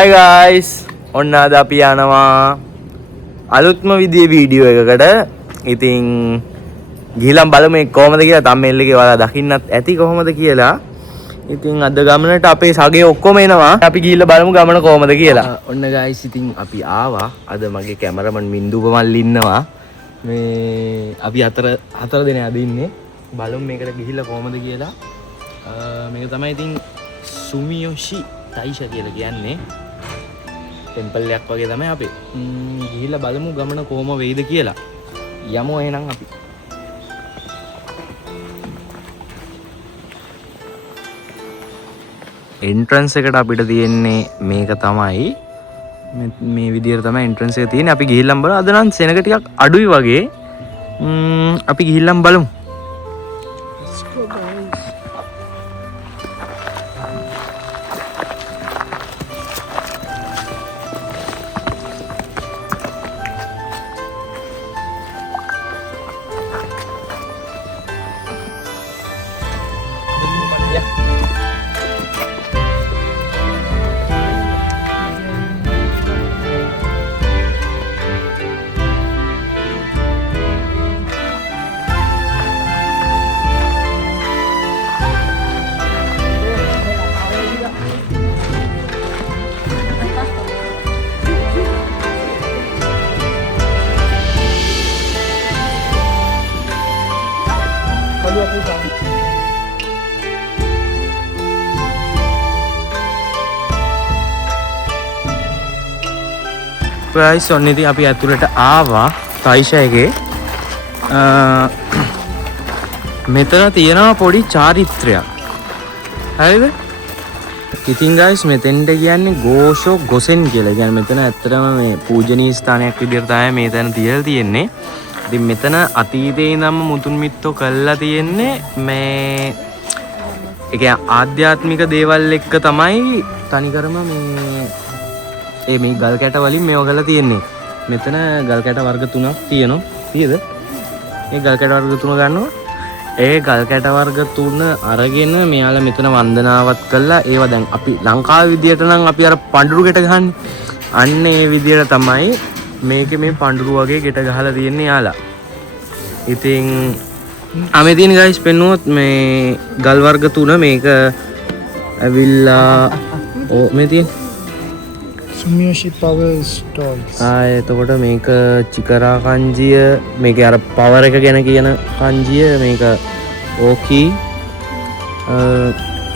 Hi guys, ඔන්න අද අපි යනවා අලුත්ම විදිහේ වීඩියෝ එකකට. ඉතින් ගිහිල්ලා බලමු මේ කොහමද කියලා. thumbnail එකේ ඔයාලා දකින්නත් ඇති කොහමද කියලා. ඉතින් අද ගමනට අපේ සගේ ඔක්කොම එනවා. අපි ගිහිල්ලා බලමු ගමන කොහමද කියලා. ඔන්න guys, ඉතින් අපි ආවා. අද මගේ කැමරාමන් මින්දුව මල්ලි ඉන්නවා. මේ අපි හතර දෙනා අද ඉන්නේ. බලමු මේකට ගිහිල්ලා කොහමද කියලා. මේක තමයි ඉතින් සුමියෝෂි ටයිෂා කියලා කියන්නේ. ටෙම්පල් එකක් වගේ තමයි අපි. ගිහිල්ලා බලමු ගමන කොහම වෙයිද කියලා. යමු එහෙනම් අපි. එන්ට්‍රන්ස් එකට අපිට තියෙන්නේ මේක තමයි. මේ විදිහට තමයි එන්ට්‍රන්ස් එක තියෙන්නේ. අපි ගිහිල්ලා බලමු. අද නම් සෙනග ටිකක් අඩුයි වගේ. අපි ගිහිල්ලා බලමු. guys, ඔන්න ඉතින් අපි ඇතුළට ආවා ටයිෂා එකේ. මෙතන තියෙනවා පොඩි චාරිත්‍රයක්. හරිද? ඉතින් guys, මෙතෙන්ට කියන්නේ ගෝෂෝ ගොසෙන් කියලා. කියන්නේ මෙතන ඇත්තටම මේ පූජනීය ස්ථානයක් විදිහට තමයි මේ තැන තියලා තියෙන්නේ. ඉතින් මෙතන අතීතේ ඉඳන්ම මුතුන් මිත්තෝ කළා තියෙන්නේ මේ ඒ කියන්නේ ආධ්‍යාත්මික දේවල් එක්ක තමයි තනිකරම මේ ගල් කැට වලින් මේව කරලා තියෙන්නේ. මෙතන ගල් කැට වර්ග 3ක් තියෙනවා. තියෙද? මේ ගල් කැට වර්ග 3 ගන්නවා. ඒ ගල් කැට වර්ග 3 අරගෙන මෙයාලා මෙතන වන්දනාවත් කළා. ඒවා දැන් අපි ලංකාවේ විදියට නම් අපි අර පඳුරු ගෙට ගහන්නේ. අන්න ඒ විදියට තමයි මේකේ මේ පඳුරු වගේ ගෙට ගහලා තියෙන්නේ යාලා. ඉතින් අමේ තියෙන guys පෙන්නුවොත් මේ ගල් වර්ග 3 මේක ඇවිල්ලා මේ තියෙන Sumiyoshi Power Stalls. එතකොට මේක චිකරා කංජිය, මේකේ අර පවර් එක ගැන කියන කංජිය, මේක ඕකි.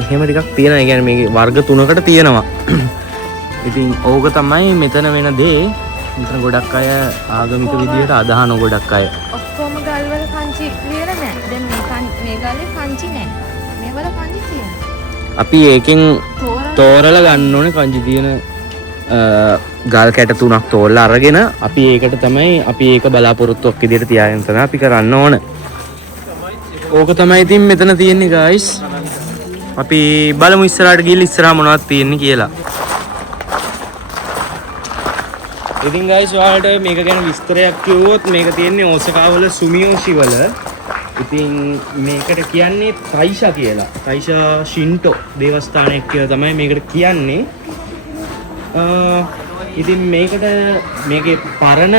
එහෙම ටිකක් තියෙනවා. ඒ කියන්නේ මේකේ වර්ග 3කට තියෙනවා. ඉතින් ඕක තමයි මෙතන වෙන දේ. මෙතන ගොඩක් අය ආගමික විදියට අදහන ගොඩක් අය. ඔක්කොම ගල් වල කංචි ලියලා නැහැ. දැන් මේ ගල්ලේ කංචි නැහැ. මේ වල කංචි තියෙනවා. අපි ඒකෙන් තෝරලා ගන්න ඕනේ කංචි තියෙන ගල් කැට 3ක් තෝරලා අරගෙන අපි ඒකට තමයි අපි ඒක බලාපොරොත්තුවක් විදිහට තියාගෙන තමයි අපි කරන්න ඕන. ඕක තමයි ඉතින් මෙතන තියෙන්නේ guys. අපි බලමු ඉස්සරහට ගිහලා ඉස්සරහා මොනවද තියෙන්නේ කියලා. ඉතින් guys, ඔයාලට මේක ගැන විස්තරයක් කිව්වොත් මේක තියෙන්නේ ඕසකා වල සුමියෝෂි වල. ඉතින් මේකට කියන්නේ ටයිෂා කියලා. ටයිෂා ශින්ටෝ දේවස්ථානයක් කියලා තමයි මේකට කියන්නේ. ඉතින් මේකේ පරණ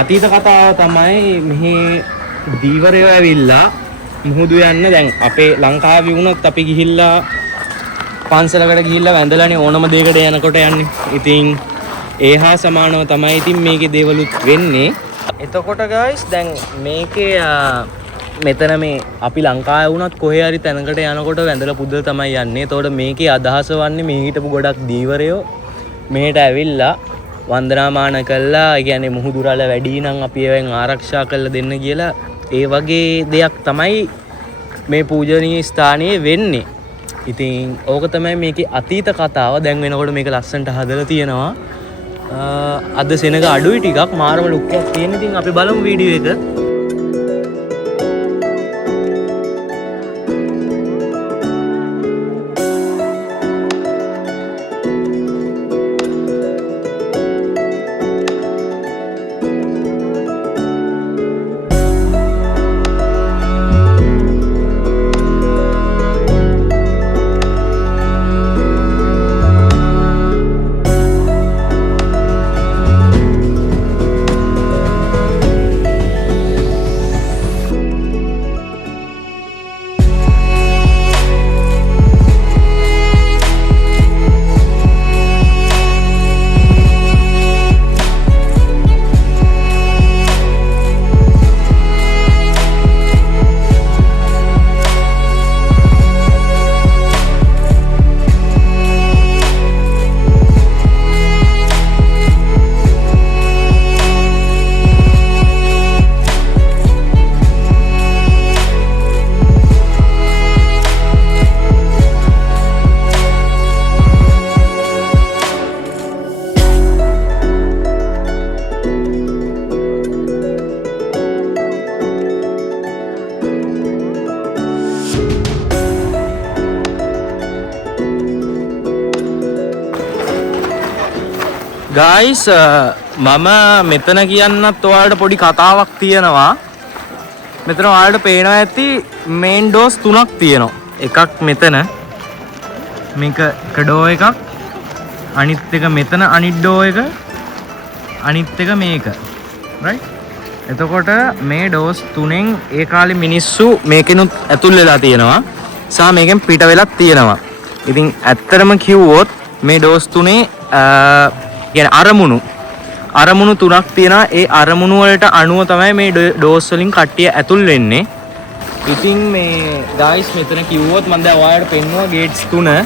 අතීත කතාව තමයි මෙහි දීවරයෝ ඇවිල්ලා මුහුදු යන්න. දැන් අපේ ලංකාවේ වුණත් අපි ගිහිල්ලා පන්සලකට ගිහිල්ලා වැඳලානේ ඕනම දෙයකට යනකොට යන්නේ. ඉතින් ඒහා සමානව තමයි ඉතින් මේකේ දේවලුත් වෙන්නේ. එතකොට guys, දැන් මේකේ මෙතන මේ අපි ලංකාවේ වුණත් කොහේ හරි තැනකට යනකොට වැඳලා පුදලා තමයි යන්නේ. එතකොට මේකේ අදහස වන්නේ මේ හිටපු ගොඩක් දීවරයෝ මෙහෙට ඇවිල්ලා වන්දනාමාන කළා. ඒ කියන්නේ මුහුදුරල වැඩි නම් අපි ඒවෙන් ආරක්ෂා කරලා දෙන්න කියලා ඒ වගේ දෙයක් තමයි මේ පූජනීය ස්ථානයේ වෙන්නේ. ඉතින් ඕක තමයි මේකේ අතීත කතාව. දැන් වෙනකොට මේක ලස්සනට හදලා තියෙනවා. අද සෙනග අඩුයි ටිකක්, මාරම ලුක් එකක් තියෙන. ඉතින් අපි බලමු වීඩියෝ එක. ගයිස් මම මෙතන කියන්නත් ඔයාලට පොඩි කතාවක් තියෙනවා. මෙතන ඔයාලට පේනවා ඇති මේන් ඩෝස් 3ක් තියෙනවා. එකක් මෙතන මේක කඩෝ එකක්, අනිත් එක මෙතන අනිත් ඩෝ එක, අනිත් එක මේක. රයිට්. එතකොට මේ ඩෝස් 3න් ඒ කාලේ මිනිස්සු මේකෙනුත් ඇතුල් වෙලා තියෙනවා සහ මේකෙන් පිට වෙලක් තියෙනවා. ඉතින් ඇත්තටම කිව්වොත් මේ ඩෝස් 3 කියන්නේ අරමුණු 3ක් තියෙනවා. ඒ අරමුණු වලට අනුව තමයි මේ ඩෝස් වලින් කට්ටිය ඇතුල් වෙන්නේ. ඉතින් මේ ගයිස් මෙතන කිව්වොත් මම දැන් ඔයාලට පෙන්නුවා ගේට්ස් 3.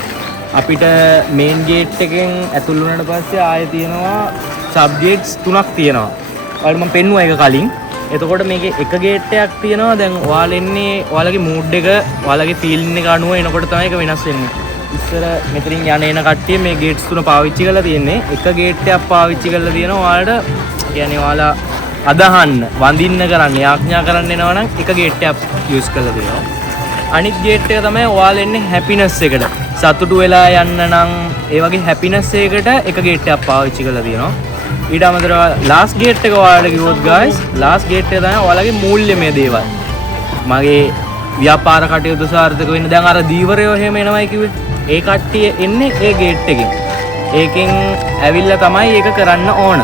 අපිට මේන් ගේට් එකෙන් ඇතුල් වුණාට පස්සේ ආයෙ තියෙනවා සබ් ගේට්ස් 3ක් තියෙනවා. ඔයාලට මම පෙන්නුවා ඒක කලින්. එතකොට මේකේ එක ගේට් එකක් තියෙනවා. දැන් ඔයාලා එන්නේ ඔයාලගේ මූඩ් එක, ඔයාලගේ ෆීලින් එක අනුව එනකොට තමයි ඒක වෙනස් වෙන්නේ. ඉස්සර මෙතනින් යන කට්ටිය මේ ගේට්ස් 3 පාවිච්චි කරලා තියෙන්නේ. එක ගේට් එකක් පාවිච්චි කරලා තියෙනවා ඔයාලට. කියන්නේ ඔයාලා අදහන්න, වඳින්න කරන්න, යාඥා කරන්න එනවා නම් එක ගේට් එකක් යූස් කරලා දෙනවා. අනිත් ගේට් එක තමයි ඔයාලා එන්නේ හැපිනස් එකට. සතුටු වෙලා යන්න නම් ඒ වගේ හැපිනස් එකකට එක ගේට් එකක් පාවිච්චි කරලා තියෙනවා. ඊට අමතරව ලාස්ට් ගේට් එක ඔයාලට කිව්වොත් ගයිස්, ලාස්ට් ගේට් එක තමයි ඔයාලගේ මූල්‍යමය දේවල්. මගේ ව්‍යාපාර කටයුතු සාර්ථක වෙන්න දැන් අර දීවරයෝ එහෙම එනවයි කිව්වේ. ඒ කට්ටිය එන්නේ ඒ ගේට් එකෙන්. ඒකෙන් ඇවිල්ලා තමයි ඒක කරන්න ඕන.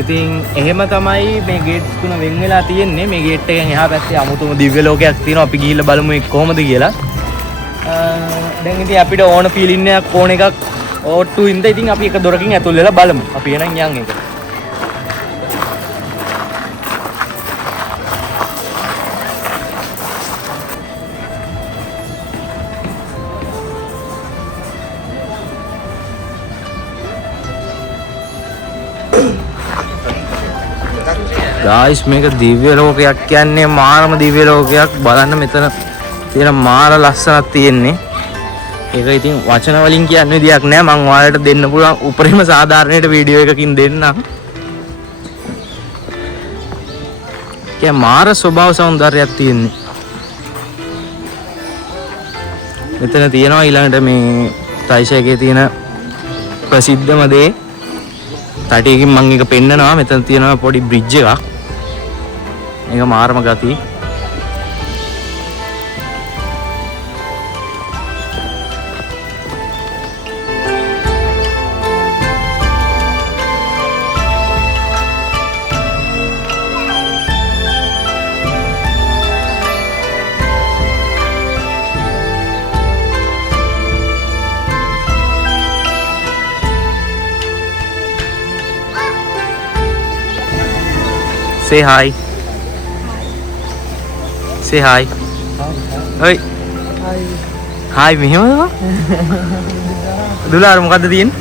ඉතින් එහෙම තමයි මේ ගේට්ස් 3 වෙන් වෙලා තියෙන්නේ. මේ ගේට් එකෙන් එහා පැත්තේ අමුතුම දිව්‍ය ලෝකයක් තියෙනවා. අපි ගිහිල්ලා බලමු ඒක කොහොමද කියලා. දැන් ඉතින් අපිට ඕන ෆීලින් එකක් ඕන එකක් ඕට්ටු ඉඳ ඉතින් අපි එක දොරකින් ඇතුල් වෙලා බලමු. අපි එනන් යන් එක. ගායිස් මේක දිව්‍ය ලෝකයක් කියන්නේ මාරම දිව්‍ය ලෝකයක්. බලන්න මෙතන තියෙන මාර ලස්සනක් තියෙන්නේ. ඒක ඉතින් වචන වලින් කියන්න විදියක් නෑ. මම ඔයාලට දෙන්න පුළුවන් උපරිම සාධාරණයට වීඩියෝ එකකින් දෙන්නම්. කියන්නේ මාර ස්වභාව සෞන්දර්යයක් තියෙන්නේ. මෙතන තියෙනවා ඊළඟට මේ තයිෂයකේ තියෙන ප්‍රසිද්ධම දේ. තටියකින් මම එක පෙන්නනවා. මෙතන තියෙනවා පොඩි බ්‍රිජ් එකක්. මේක මාරම ගති. Say hi. Say hi. Oi. Hi. Hi මෙහෙමද? දුලාර මොකද්ද තියෙන්නේ?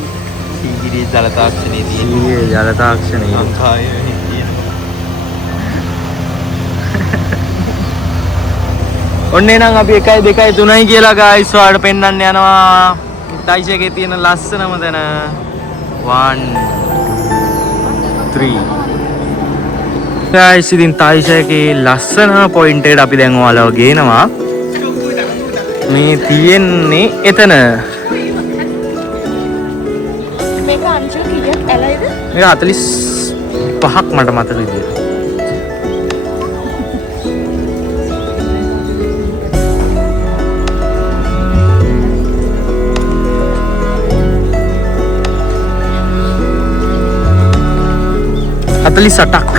සීගිරියේ ජල තාක්ෂණයේ තියෙන. සීගිරියේ ජල තාක්ෂණයේ. ලංකාවේ තියෙන. ඔන්න එනං අපි 1 2 3යි කියලා ගායිස් ඔයාලට පෙන්වන්න යනවා. ටයිෂ් එකේ තියෙන ලස්සනම තැන 1 3 ගයිස් ඉතින් ටයිෂ් එකේ ලස්සන පොයින්ට් එකට අපි දැන් ඔයාලව ගේනවා. මේ තියෙන්නේ එතන. මේක අංශු කීයක් ඇලයිද? මේක 45ක් මට මතක විදියට. අතලිසටක්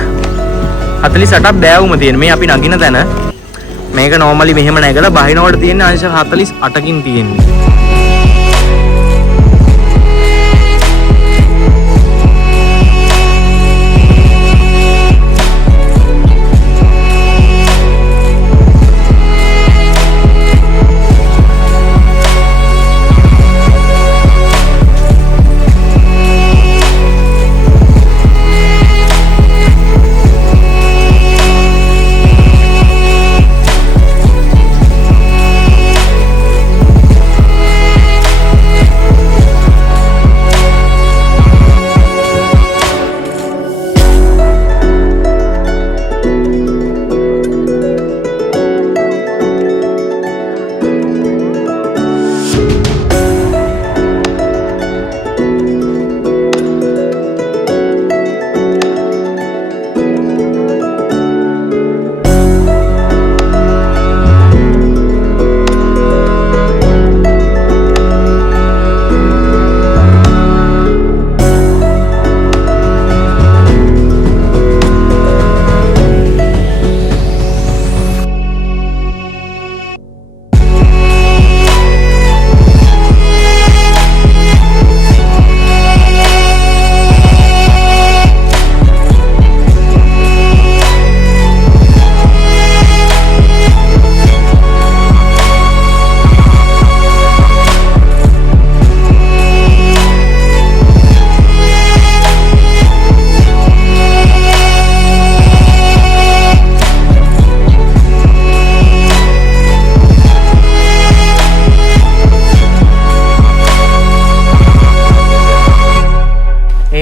48ක් බෑවුම තියෙන මේ අපි නගින තැන. මේක නෝමලි මෙහෙම නැගලා බහිනවට තියෙන අංශ 48කින් තියෙන්නේ.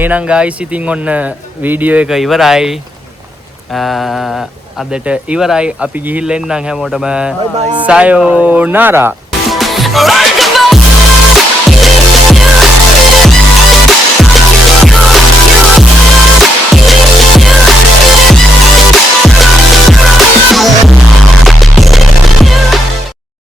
එහෙනම් ගායිස් ඉතින් ඔන්න වීඩියෝ එක ඉවරයි. අදට ඉවරයි. අපි ගිහිල්ලා එන්නම් හැමෝටම. සයෝනාරා.